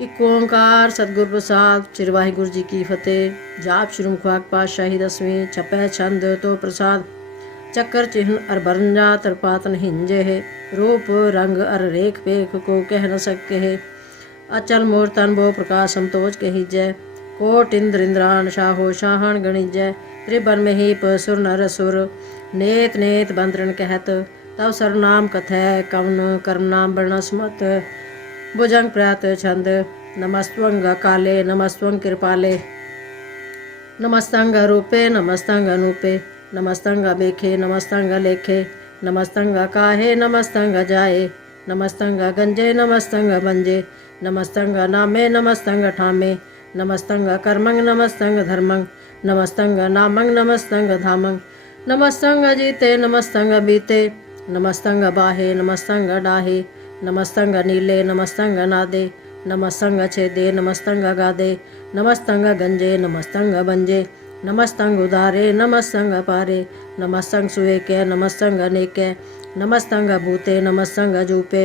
ਇੱਕ ਓਂਕਾਰ ਸਤਿਗੁਰ ਪ੍ਰਸਾਦ। ਸ੍ਰੀ ਵਾਹਿਗੁਰੂ ਜੀ ਕੀ ਫਤਿਹ। ਜਾਪ ਸ਼੍ਰੀ ਮੁਖਵਾਕ ਪਾਤਸ਼ਾਹੀ ਦਸਵੀਂ। ਛਪੈ ਛੰਦ ਤੋ ਪ੍ਰਸਾਦ। ਚੱਕਰ ਚਿਹਨ ਅਰ ਬਰੰਜਾ ਤਰਪਾਤਨ ਹਿੰਜੇ। रूप रंग अर रेख पेख को कह न सके। अचल मोर तन बो प्रकाश समतोज कहीजय। कोट इंद्र इंद्रान शाहो शाहन गणिजय। त्रिभुवन में हीप सुर नर सुर। नेत नेत बंतरण कहत तव सरनाम कथै। कवन कर्म नाम वर्णस्मत भुजंग प्रयात छंद। नमस्तंग काले नमस्तंग कृपाले। नमस्तंग रूपे नमस्तंग अनूपे। नमस्तंग बेखे नमस्तंग लेखे। नमस्तंग काहे नमस्तंग जाए। नमस्तंग गंजे नमस्तंग बंजे। नमस्तंग नामे नमस्तंग ठामे। नमस्तंग कर्मंग नमस्तंग धर्मंग। नमस्तंग नामंग नमस्तंग धामंग। नमस्तंग जीते नमस्तंग बीते। नमस्तंग बाहे नमस्तंग डाहे। नमस्तंग नीले नमस्तंग नादे। नमस्तंग छेदे नमस्तंग गादे। नमस्तंग गंजे नमस्तंग बंजे। नमस्तंग उदारे नमस्तंग पारे। नमस्तंग सुएके नमस्तंग अनेके। नमस्तंग भूते नमस्तंग जूपे।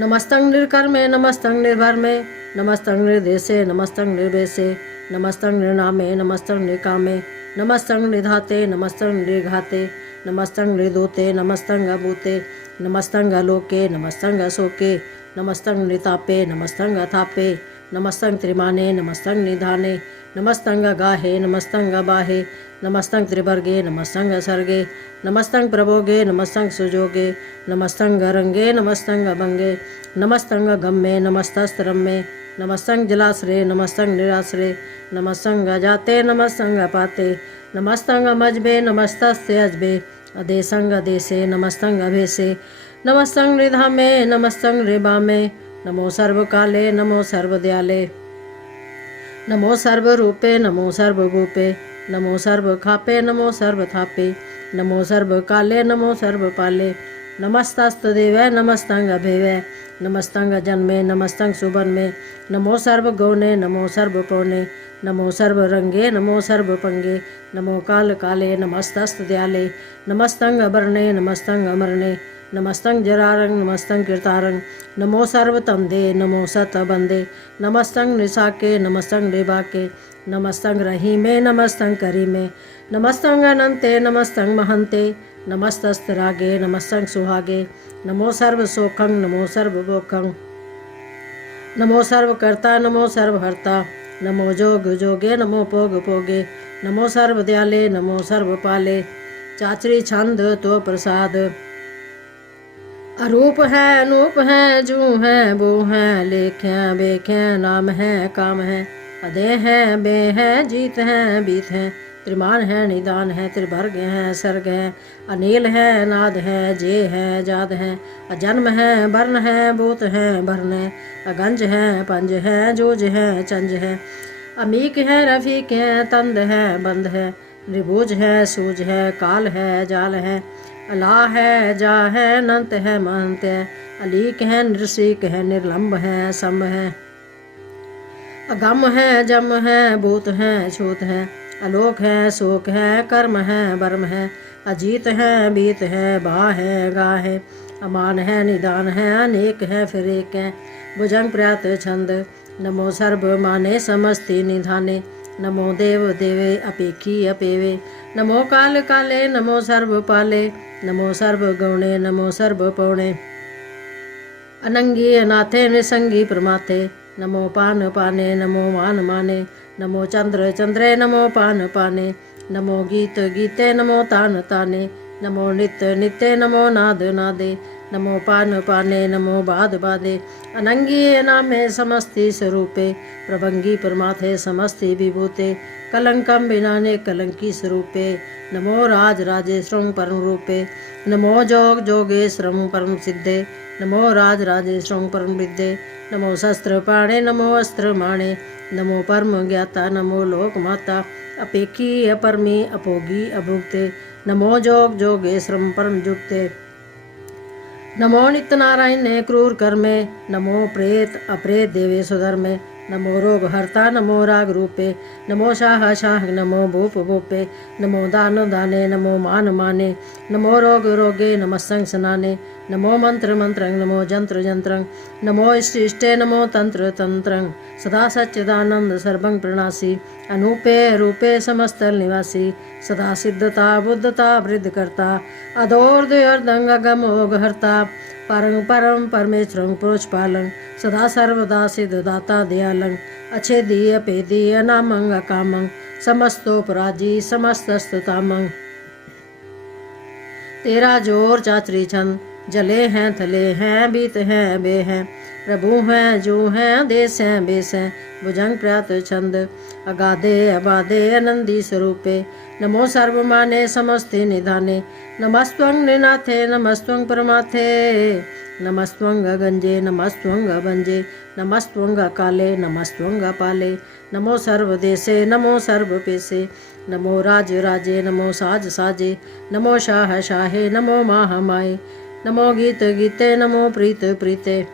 नमस्तंग निर्कर्मे नमस्तंग निर्भरमे। नमस्तंग निर्देशे नमस्तंग निर्वेशे। नमस्तंग निर्नामे नमस्तंग निकामे। नमस्तंग निधाते नमस्तंग निर्घाते। नमस्तंग निर्दूते नमस्तंग भूते। नमस्तंग लोके नमस्तंग शोके। नमस्तंग नितापे नमस्तंग थापे। नमस्तंग त्रिमाने नमस्तंग निधाने। नमस्तंग गाहे नमस्तंग बाहे। नमस्तंग त्रिवर्गे नमस्तंग सर्गे। नमस्तंग प्रभोगे नमस्तंग सुजोगे। नमस्तंग रंगे नमस्तंग भंगे। नमस्तंग गम्मे नमस्तस्त्रम्मे। नमस्तंग जलाश्रे नमस्तंग निराश्रे। नमस्तंग जाते नमस्तंग पाते। नमस्तंग मजबे नमस्तस्य अजबे। अदेशंग देशे नमस्तंग अभेसे। नमस्तंग निधामे नमस्तंग रिबामे। नमो सर्वकाले नमो सर्वदयाले। नमो सर्व रूपे नमो सर्व भूपे। नमो सर्व खापे नमो सर्व थापे। नमो सर्व काले नमो सर्व पाले। नमस्तस्तदेव नमस्तंग अभेव। नमस्तंग जन्मे नमस्तंग सुबन्मे। नमो सर्व गौने नमो सर्व पौने। नमो सर्व रंगे नमो सर्व पंगे। नमो काल काले नमस्तस्त दयाले। नमस्तंग अबरणे नमस्तंग अमरणे। नमस्तंग जरारंग नमस्तंग कीर्तारंग। नमो सर्व तंदे नमो सत बंदे। नमस्तंग निसाके नमस्तंग निबाके। नमस्तंग रहीमे नमस्तंग करीमे। नमस्तंग अनंते नमस्तंग महंते। नमस्तस्त रागे नमस्तंग सुहागे। नमो सर्व सोखंग नमो सर्व बोखंग। नमो सर्व कर्ता नमो सर्व हर्ता। नमो जोग जोगे नमो पोग पोगे। नमो सर्व दयाले नमो सर्व पाले। चाचरी छंद तो प्रसाद। अरूप है अनूप है जू है वो है। लेख है बेख है नाम है काम है। अदे है बे है जीत है बीत है। त्रिमान है निदान है त्रिभर्ग है सर्ग है। अनील है नाद है जे है जाद है। अजन्म है वर्ण है भूत है भरण है। अगंज है पंज है जूझ है चंज है। अमीक है रफीक है तंद है बंद है। निबूझ है सूझ है काल है जाल है। अला है जा है अनंत है महंत है। अलीक है नृसिक है निर्लंब है संभ है। अगम है जम है भूत है छूत है। अलोक है शोक है कर्म है वर्म है। अजीत है बीत है बा है गा है। अमान है निदान है अनेक है फिर एक है। भुजंग प्रयात छंद। नमो सर्व माने समस्ति निधाने। नमो देव देवे अपेखी अपेवे। नमो काल काले नमो सर्व पाले। नमो सर्व गौणे नमो सर्व पौणे। अनंगी अनाथे निसंगी प्रमाथे। नमो पान पाने नमो मान माने। नमो चंद्र चंद्रे नमो पान पाने। नमो गीत गीते नमो तान ताने। नमो नित्य नित्य नमो नाद नादे। नमो पान पाने नमो बाद बादे। अनंगी नामे समस्ति स्वरूपे। प्रभंगी परमाथे समस्ति विभूते। कलंकम बिनाने कलंकी स्वरूपे। नमो राज राजेश्वरं परम रूपे। नमो जोग जोगेश्वरं परम सिद्धे। नमो राज राजेश्वरं परम विद्ये। नमो शस्त्र पाणे नमो अस्त्र माणे। नमो परम ज्ञाता नमो लोक माता। अपेखी अपरमी अपोगी अभुक्ते। नमो जोग जोगेश्वरं परम जुक्ते। नमो नित्य नारायण ने क्रूर कर्मे। नमो प्रेत अप्रेत देवे सुधर्मे। नमो रोग हर्ता नमो राग रूपे, नमो शाह शाह नमो भूप भूपे, नमो दान दाने नमो मान माने, नमो रोग रोगे नमः संग सनाने, नमो मंत्र मंत्रं नमो जंत्र जंत्रं, नमो इष्ट इष्टे नमो तंत्र तंत्रं, सदा सच्चिदानंद सर्वं प्रणासी, अनूपे रूपे समस्तल निवासी, सदा सिद्धता बुद्धता वृद्ध करता, अधोर्ध अर्धंग अगमोग हरता, परं परम परमेश्वरं पुरुष पालं, सदा सर्वदा सिद्ध दाता दयालं, अच्छेदीय अपेदीय नामं अकामं, समस्तोपराजी समस्तस्तुतामं। तेरा जोर चाचरी छंद, जले हैं थले हैं बीत हैं बे हैं, प्रभु हैं जो हैं देश हैं बेस हैं, भुजंग प्रयात छंद, अगाधे अबाधे आनंदी स्वरूपे, नमो सर्वमाने समस्ते निधाने, नमस्त्वं निनाथे नमस्त्वं परमाथे, नमस्त्वं गंजे नमस्त्वं भंजे, नमस्त्वं काले नमस्त्वं पाले, नमो सर्वदेशे नमो सर्वपेशे, नमो राज राजे नमो साज साजे, नमो शाह शाहे नमो महामाये, नमो गीत गीते नमो प्रीत प्रीते,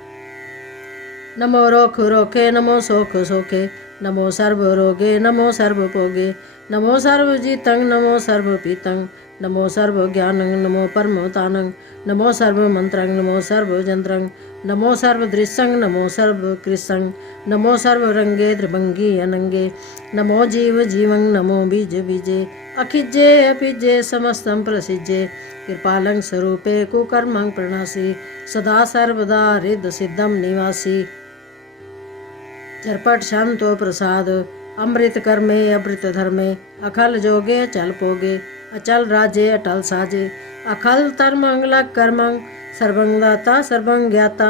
नमो रोख रोखे नमो सोख सोखे, नमो सर्व रोगे नमो सर्व भोगे, नमो सर्व जीतं नमो सर्व पीतं, नमो सर्व ज्ञानं नमो परमतानं, नमो सर्व मंत्रं नमो सर्व जंत्रं, नमो सर्व दृश्यं नमो सर्व कृष्णं, नमो सर्व रंगे त्रिभंगी अनंगे, नमो जीव जीवं नमो बीज बीजे, अखिजे अपिजे समस्तं प्रसिजे, कृपालं स्वरूपे कुकर्मं प्रणासी, सदा सर्वदा हृद सिद्धं निवासी, झरपट शांतो प्रसाद, अमृत कर्मे अमृत धर्मे, अखल जोगे चल पोगे, अचल राजे अटल साजे, अखल तरमंग लग कर्मंग, सर्वं दाता सर्वं ज्ञाता,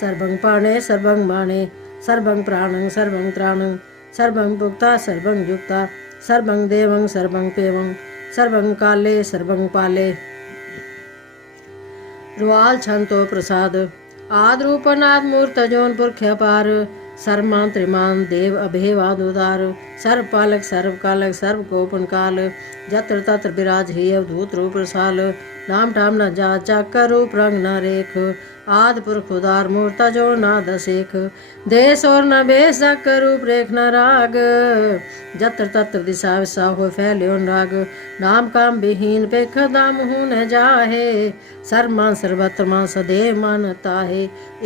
सर्वं पाणे सर्वं माणे, सर्वं प्राणं सर्वं त्राणं, सर्वं भुक्ता सर्वं युक्ता, सर्वं देवं सर्वं पेवं, सर्वं काले सर्वं पाले। रुआल छंतो प्रसाद, आद रूपनाद मूर्त जोन पुरख अपार, सर्वमान त्रिमान देव अभेवादुदार, सर्व पालक सर्व कालक सर्व गोपन काल, जत्र तत्र विराज ही अवधूत रूप रसाल, नाम टाम न जा चाकर रूप रंग न रेख, आद पुरख उदार मूर्ता जो नाद शेख, देश और न बेस रूप रेख न राग, जत्र तत्र दिशा विशा हो फैल्यो राग, नाम काम विहीन पेख दाम हूँ न जाहे, सर्वमान सर्वत्र मान सदैव मानता है,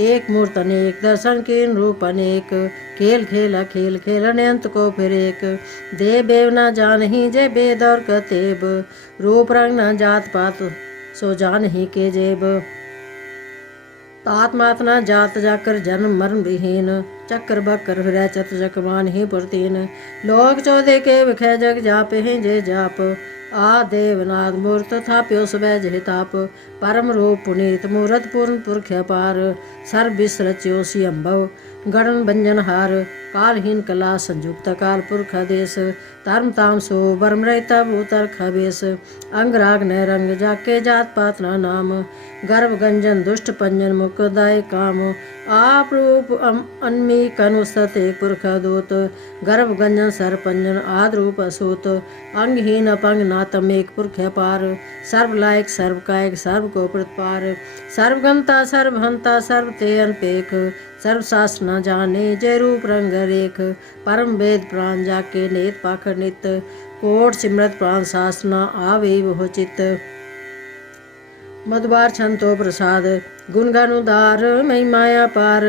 एक मूर्त अनेक दर्शन कीन रूप अनेक, खेल खेला खेल खेलने अंत को फिर एक, दे बेव न जान ही जय बेद और कतेब, रूप रंग न जात पात सो जान ही के जेब, तात मात न जात जाकर जन्म मरण विहीन, चक्र बक्कर फिर चत चक्रमान ही पुरतीन, लोग चौदह के विखय जग जापे हैं जे जाप, आ देवनाद मूर्त थाप्यो सबैज हिताप, परम रूप पुनीत मूर्त पूर्ण पुरख अपार, सर्व विसरच्यो सियंभव गणन भंजन हार, कालहीन कला संयुक्त काल पुरख देश, धर्म ताम सो बर्म रहता भूतर खबेश, अंग राग न रंग जाके जात पात ना नाम, गर्भ गंजन दुष्ट पंजन मुकदाय काम, आप रूप अन्मी कनुसत एक पुरख दूत, गर्भ गंजन सर पंजन आद रूप असूत, अंगहीन अपंग नातम एक पुरख पार, सर्व लायक सर्व कायक सर्व को प्रतिपार, सर्वगंता सर्वहंता सर्व ते अनपेख, सर्व शास्त्र न जाने जय रूप रंग रेख, परम वेद प्राण जाके नेत पाखर नित, कोट सिमरत प्राण शास्त्र न आवे वो चित्त, मधुबार छंतो प्रसाद, गुणगान उदार महिमाया पार,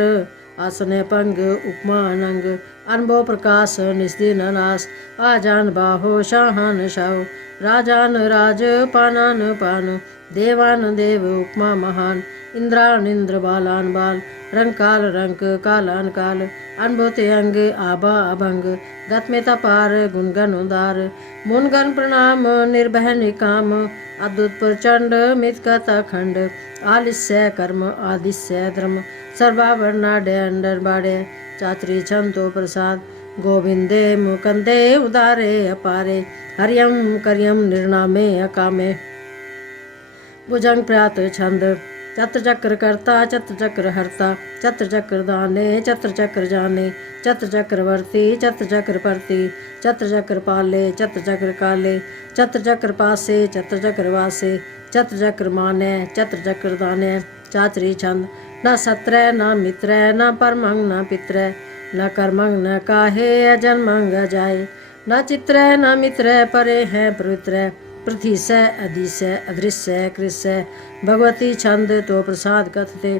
आसन पंग उपमा अनंग, अनुभव प्रकाश निस्दिन नाश, आजान बाहो शाहान शाहो, राजान राज पानान पान, देवान देव उपमा महान, इंद्रान इंद्र बालान बाल, रंग काल रंग कालान काल, अनुभूति अंग आबा अभंग, गतमेता पार गुणगन उदार, मुनगन प्रणाम निर्भय निकाम, अद्भुत प्रचंड मित कथा खंड, आलिस्य कर्म आदिस्य धर्म, सर्वाभरणाड्य अंडर बाड़े, चात्री छंतो प्रसाद, गोविंदे मुकंदे उदारे अपारे, हरियम करियम निर्नामे अकामे, भुजंग प्रयात छंद, चत्र चक्र करता चत्र चक्र हरता, चत्र चक्र दाने चत्र चक्र जाने, चत्र चक्रवर्ती चत्र चक्र परती, चत्र चक्र पाले चत्र चक्र काले, चत्र चक्र पासे चत्र चक्र वासे, चत्र चक्र माने चत्र चक्र दाने, चाचरी छंद, न सत्र न मित्र न परमंग न पित्र, न कर्मंग न काहे अजन्मंग जाए, न चित्र न मित्र परे हैं पवित्र, पृथ्वी से अधिसे अदृश्य कृष्य, भगवती छंद तो प्रसाद कथते,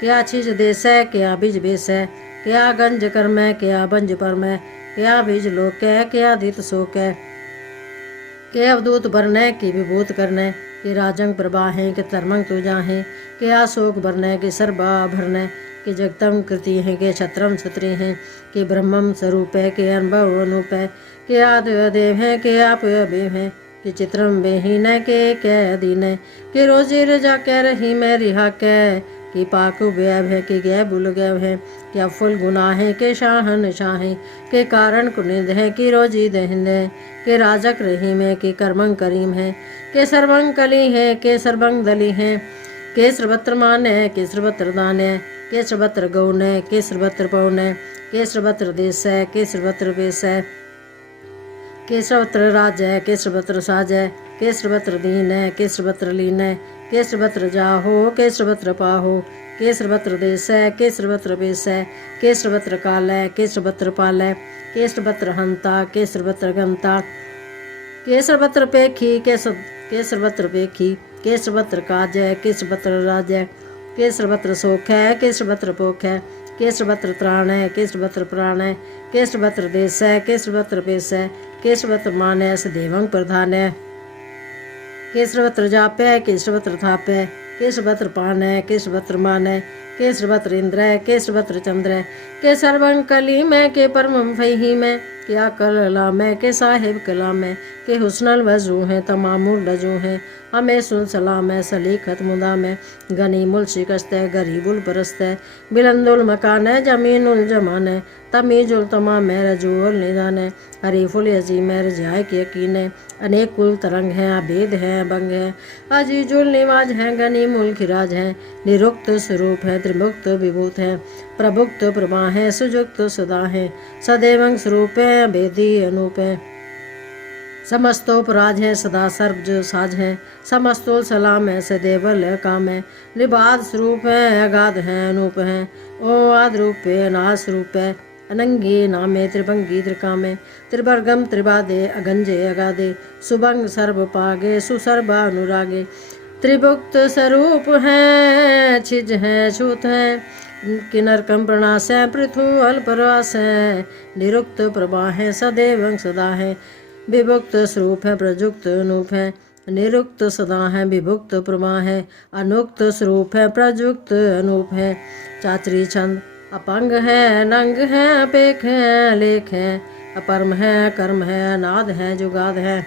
क्या चीज देश है क्या बीज बेस है, क्या गंज कर्म है क्या बंज परम है, क्या बीज लोक है क्या दित शोक है, के अवधूत बरने की विभूत करने, के राजंग प्रभा है के तरमंग तुजा है, के अशोक बरने के सर्बा भरने, के जगतम कृति है के छत्रम छत्री हैं, के ब्रह्मम स्वरूप है के अनुभव अनूप है, के आदि देव है के आप अभिव है, कि चित्रम बेहीन है के अधीन है, कि रोजी रजा कह रही मैं रिहा कै, कि पाकु व्यव है कि गै बुल गैव है, कि अफुल गुनाह है के शाहन शाहें, के कारण कुनिंद है कि रोजी दहिंद है, के राजक रहीम है कि कर्मंग करीम है, के सर्वंग कली है के सर्वंग दली है, के सर्वत्र मान है के सर्वत्र दान है, के सर्वत्र गौन है के सर्वत्र पौन है, के सर्वत्र देश है के सर्वत्र वेश है, के सर्वत्र राज है के सर्वत्र साज है, के सर्वत्र दीन है के सर्वत्र लीन है, के सर्वत्र जाहो के सर्वत्र पाहो, के सर्वत्र देश है के सर्वत्र वेश है, के सर्वत्र काल है के सर्वत्र पाल है, के सर्वत्र हंता के सर्वत्र गंता, के सर्वत्र पेखी के सर्वत्र पेखी, के सर्वत्र काज है के सर्वत्र राज है, के सर्वत्र सोख है के सर्वत्र पोख है, के सर्वत्र त्राण है के सर्वत्र प्राण है, के सर्वत्र देश है के सर्वत्र पेश है, के सर्वत्र मान है सदैवं प्रधान है, के सर्वत्र जाप है के सर्वत्र थाप है, के सर्वत्र पान है के सर्वत्र मान है, के सर्वत्र इंद्र है के सर्वत्र चंद्र है, के सर्वं कलीम है के परमं फहीम है, क्या कलाम है के साहिब कलाम है, के हुस्नल वजू है तमामुल रजू है, हमें सुन सलाम है सलीखत मुदाम है, गनीमुल शिकस्त है गरीबुल परस्त है, बिलंदुल मकान है जमीनुल जमान है, तमीजुल तमाम है रजूल निदान है, हरीफुल अजीम है रजाए के यकीन है, अनेक कुल तरंग हैं अभेद हैं बंग है, अजीजुल निवाज है गनीमुल खिराज है, निरुक्त स्वरूप है त्रिमुक्त विभूत है, प्रभुक्त प्रभा है सुजुक्त सदा है, सदैवं स्वरूप है अभेदी अनूप है, समस्तोपराज है सदा सर्व जो साज है, समस्तोल सलाम है सदैवल काम है, निबाद स्वरूप है अगाध है अनूप है, ओ आद रूप है नाश रूप है, अनंगी नामे त्रिभंगी त्रिकामे, त्रिवर्गम त्रिबादे अगंजे अगाधे, सुभंग सर्व पागे सुसर्बा अनुरागे, त्रिभुक्त स्वरूप है छिज है छूत है, किन्नर कम प्रणास है पृथु अल्परास है, निरुक्त प्रभा है सदैवं सदा है, विभुक्त स्वरूप है प्रजुक्त अनूप है, निरुक्त सदा है विभुक्त प्रभा है, अनुक्त स्वरूप है प्रजुक्त अनूप है, चाचरी छंद अपंग है नंग है अपेख है लेख है, अपरम है कर्म है अनाद है जुगाद है,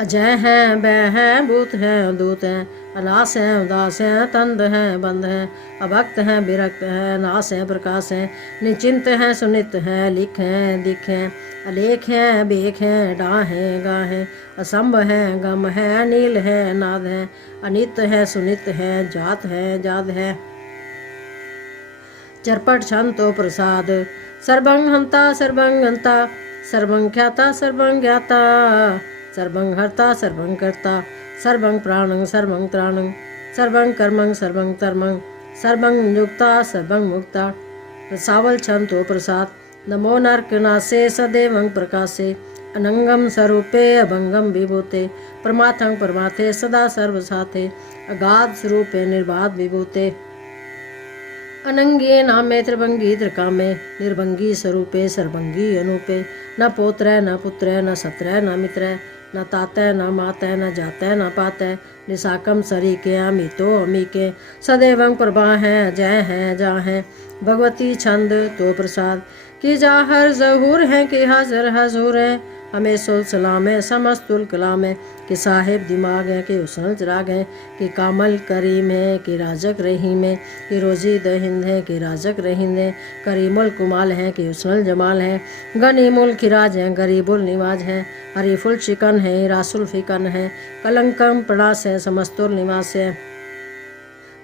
अजय है वह है भूत है दूत है, अनास है उदास है तंद है बंद है, अभक्त है विरक्त है नाश है प्रकाश है, निचिंत है सुनित है लिख है दिख है, अलेख है बेख है डा है गा है, असंभ है गम है नील है नाद है, अनित है सुनित है जात है जाद है, चरपट छंतो प्रसाद, सर्वं हंता सर्वं गंता, सर्वं ख्याता सर्वं ज्ञाता, सर्वं हर्ता सर्वं कर्ता, सर्वं प्राणं सर्वं त्राणं, सर्वं कर्मं सर्वं धर्मं, सर्वं युक्ता सर्वं मुक्ता, सावल छंतो प्रसाद, नमो नरकनासे सदैवं प्रकाशे, अनंगम स्वरूपे अभंगम विभूते, परमार्थं परमार्थे सदा सर्वसाथे, अगाध स्वरूपे निर्बाध विभूते, अनंगे नामे त्रिभंगी त्रिकामे, निर्भंगी स्वरूपे सर्वंगी अनूपे, न पोत्र न पुत्र न सत्र न मित्र, न तातै न मातै न जातै न पातै, निसाकम सरीके अमितो अमीके, सदैवं प्रभा है जय है जा है, भगवती छंद तो प्रसाद, कि जाहर जहूर है कि हाजर हजूर है, हमें सुल सलाम है समस्तुल कलाम है, कि साहिब दिमाग है कि हुस्न चिराग है, कि कामल करीम है कि राजक रहीम है, कि रोजी दहिंद है कि राजक रहींद है, करीमुल कुमाल है कि हुस्नुल जमाल है, गनीमुल खिराज है गरीबुल निवाज है, हरीफुल शिकन है रासुल फिकन है, कलंकम प्रणास है समस्तुल निवास है,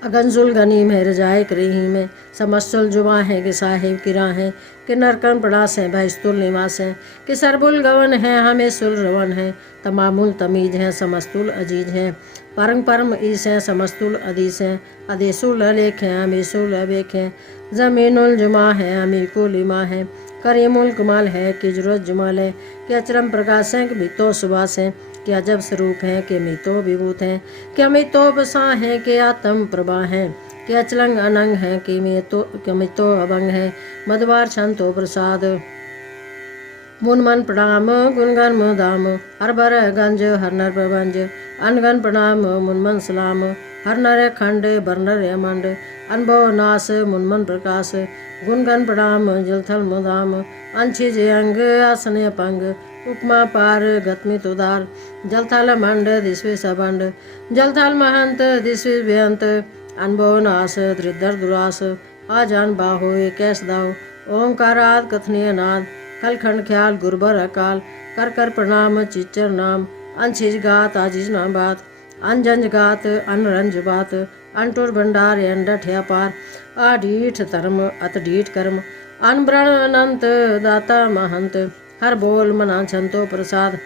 अगंजुल गनी में रजाए करीही में समस्तुल जुबा हैं कि साहिब किरा हैं कि नरकन पड़ास हैं बहिस्तुल निवास हैं कि सरबुल गवन हैं हमें सुल रवन हैं तमामुल तमीज हैं समस्तुल अजीज हैं परम परम ईस हैं समस्तुल अदीस हैं अदेसुल अलेख हैं अमीसुल अबेख हैं ज़मीनुल जुमा है अमीकुल इमा है करीमुल कमाल है कि जरूरत जुमाल है कि अचरम प्रकाश हैं कि बीतो सुबास हैं कि अजब स्वरूप हैं कि मितो विभूत हैं कि अमितो बसा हैं कि आत्म प्रभा हैं कि अचलंग अनंग हैं कि मितो अभंग हैं मधवार छंतो प्रसाद मुन मन प्रणाम गुणगन मुदाम हर बर गंज हर नर प्रभंज अनगन प्रणाम मुनमन सलाम हर नर खंड बरनर यमंड अनुभव नाश मुनमन प्रकाश गुणगन प्रणाम जलथल मुदाम अंशिज अंग आसन पंग उपमा पार गतमित उदार जलथल मंड दिस्वे सबंड जलथल महंत दिस्वे बेअंत अनुभव नाश दृदर दुरास आजान बाहो कैस दाव ओंकाराद कथनीय नाद कलखंड ख्याल गुरबर अकाल कर कर प्रणाम चिच्चर नाम अंशिज गात आजिज नाम बात अनजंज गात अनरंज बात अंटुर भंडार अंडठ पार आडीठ धर्म अतडीठ कर्म अनब्रण अनंत दाता महंत हर बोल मना छंतो प्रसाद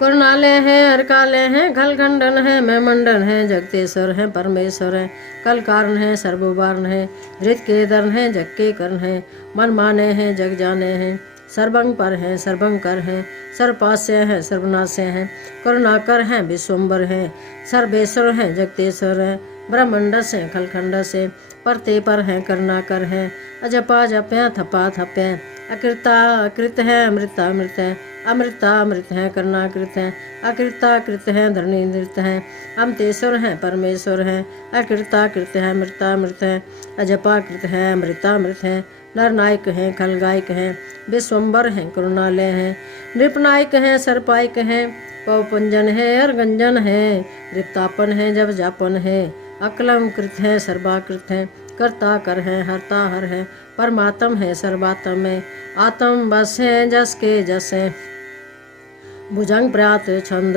करुणालय है हरकालय है खलखंडन है मैं मंडन है जगतेश्वर है परमेश्वर है कल कारण है सर्वोबारण है धृत के दर्न है जग के कर्ण है मन माने हैं जग जाने हैं सर्वंग पर हैं सर्वंकर हैं सर्वपास्य हैं सर्वनाश्य हैं करुणाकर हैं विश्वम्बर हैं सर्वेश्वर हैं जगतेश्वर हैं ब्रह्मंडस हैं खलखंडस हैं परते पर हैं करुणाकर हैं अजपा जप्या थपा थप्या अकृता अकृत है अमृता अमृत है अमृता अमृत है करुणाकृत है अकृता कृत है धरणी नृत है अमतेश्वर हैं परमेश्वर हैं अकृता कृत है अमृता अमृत है अजपा कृत है अमृता अमृत है नरनायक हैं खलगायक हैं विश्वम्बर हैं करुणालय हैं नृपनायक हैं सर्पायक हैं पवपुंजन है अर्गंजन है रिक्तापन है जब जापन है अकलम कृत है सर्वाकृत है करता कर है हरता हर है परमात्म है सर्वात्म है आत्म बस है जस के जस है भुजंग प्रात छंद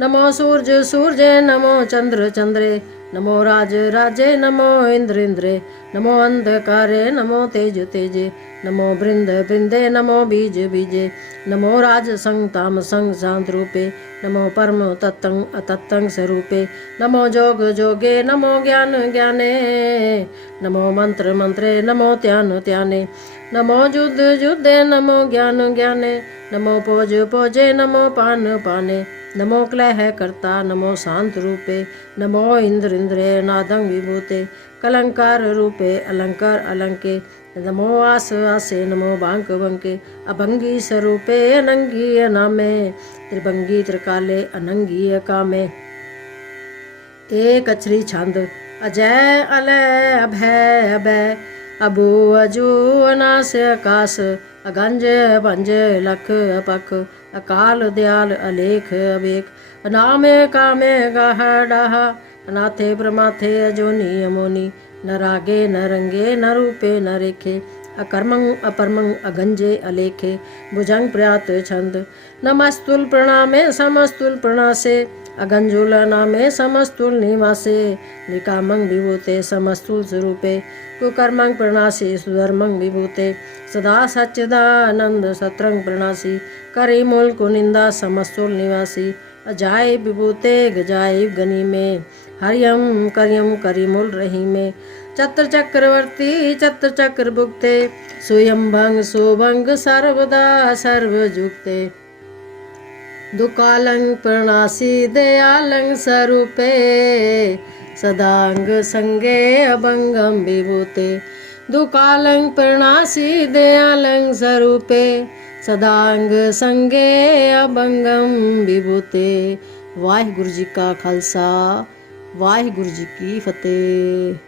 नमो सूर्य सूर्य नमो चंद्र चंद्रे नमो राज राजे नमो इंद्र इंद्रे नमो अंधकारे नमो तेज तेजे नमो बृंद बृंदे नमो बीज बीजे नमो राज संग ताम संग शांत रूपे नमो परम तत्तंग अतत्तंग स्वरूपे नमो जोग जोगे नमो ज्ञान ज्ञाने नमो मंत्र मंत्रे नमो त्यान त्याने नमो युद्ध युद्धे नमो ज्ञान ज्ञाने नमो पोज पोजे नमो पान पाने नमो क्लह कर्ता नमो शांत रूपे नमो इंद्र इंद्रे नादंग विभूते कलंकार रूपे अलंकार अलंके नमो आस आसे नमो बांक बंके अभंगी स्वरूपे अनंगी नामे त्रिभंगी त्रिकाले अनंगी कामे एक अक्षरी छंद अजय अलय अभय अभय अबू अजू अनास आकाश अगंज भंज लख अपख अकाल दयाल अलेख अबेख अनामे कामे गाह डाह अनाथे प्रमाथे अजोनी अमोनी न रागे न रंगे न रूपे न रेखे अकर्मंग अपरमंग अगंजे अलेखे भुजंग प्रयात छंद नमस्तुल प्रणामे समस्तुल प्रणासे अगंजुल नामे समस्तुल निवासे निकामंग विभूते समस्तुल स्वरूपे कुकर्मंग प्रणासी सुधर्मंग विभूते सदा सच्चिदानंद सत्रंग प्रणासी करीमुल कुनिंदा समस्तुल निवासी अजाय विभूते गजाय गनी में हरियम करियम करीमुल रही में चत्र चक्रवर्ती चत्र चक्र भुक्ते सुयम भंग सुभंग सर्वदा सर्वजुक्ते दुकालंग प्रणासी दयालंग स्वरूपे सदांग संगे अभंगम विभूते दुकालंग प्रणासी दयालंग स्वरूपे सदांग संगे अभंगम विभूते। वाहिगुरु जी का खालसा वाहिगुरु जी की फतेह।